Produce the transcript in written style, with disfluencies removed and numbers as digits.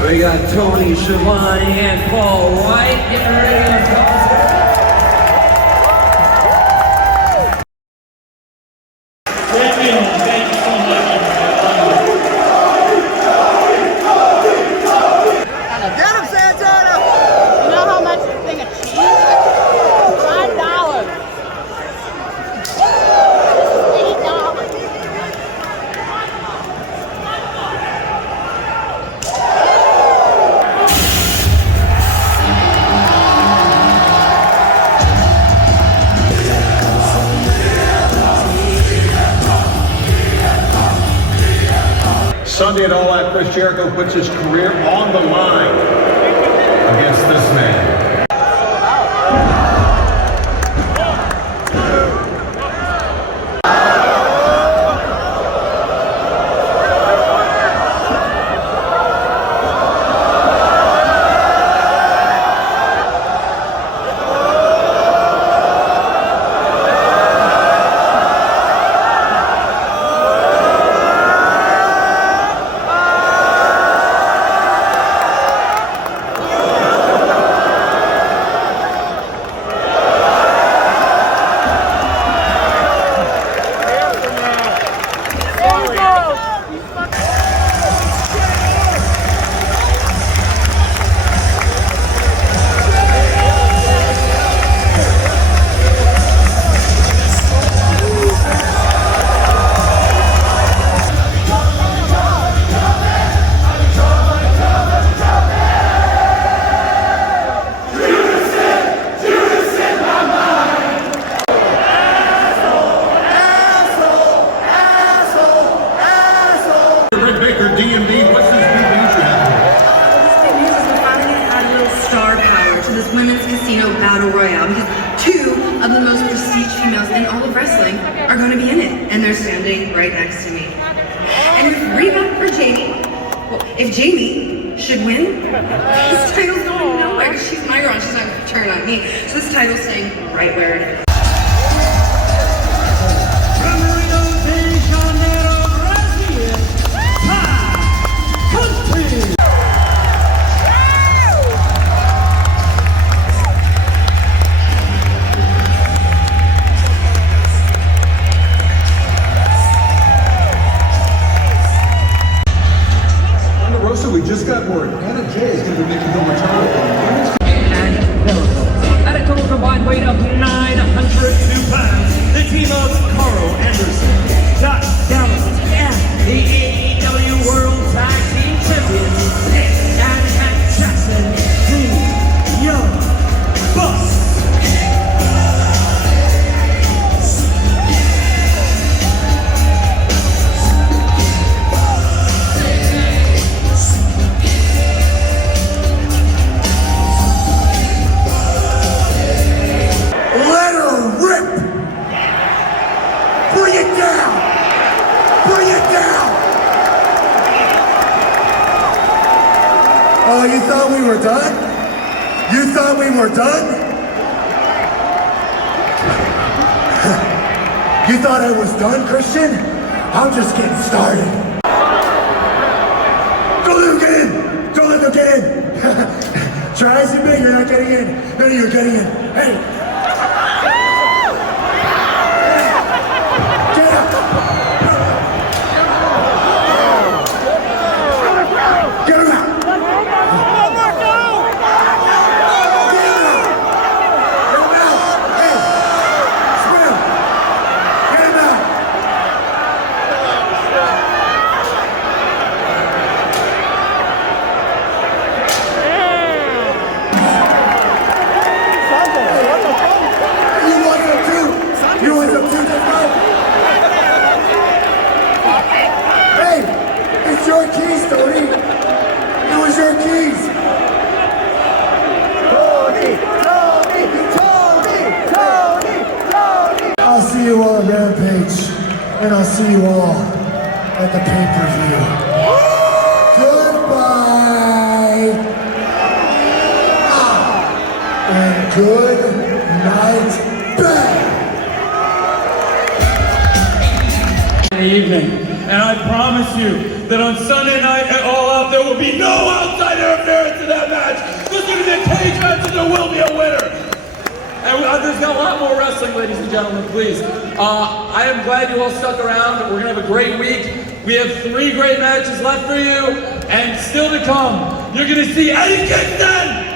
We got Tony Schiavone and Paul White getting ready to come. Thank you so much. Get him, Santana! You know how much a thing of cheese is? $5. This is $8. Sunday at All Out, Chris Jericho puts his career on the line against this man. Brit Baker, DMD, what's this big news you have? This big news is we're finally going to add a little star power to this women's casino battle royale because two of the most prestige females in all of wrestling are going to be in it, and they're standing right next to me. And with Reba or Jamie, well, if Jamie should win, this title's going nowhere because she's my girl and she's not going to turn on me. So this title's staying right where it is. We just got word. Anna Jay is going to be making her return. At a total combined weight of 902 pounds, the team of Carl Anderson, Doc Gallows, and the AEW World Tag Team Champions, Nick and Matt Jackson, the Young Bucks. Oh, you thought we were done? You thought we were done? You thought I was done, Christian? I'm just getting started. Don't look in! Don't look in! Try as you may, you're not getting in. No, you're getting in. Hey! Your keys, Tony. It was your keys. Tony. I'll see you all at Rampage, and I'll see you all at the pay-per-view. Goodbye. And good night, bang. Good evening. And I promise you that on Sunday night at All Out, there will be no outside interference in that match. There's going to be a cage match and there will be a winner. And there's got a lot more wrestling, ladies and gentlemen, please. I am glad you all stuck around. We're going to have a great week. We have 3 great matches left for you, and still to come. You're going to see Eddie Kingston!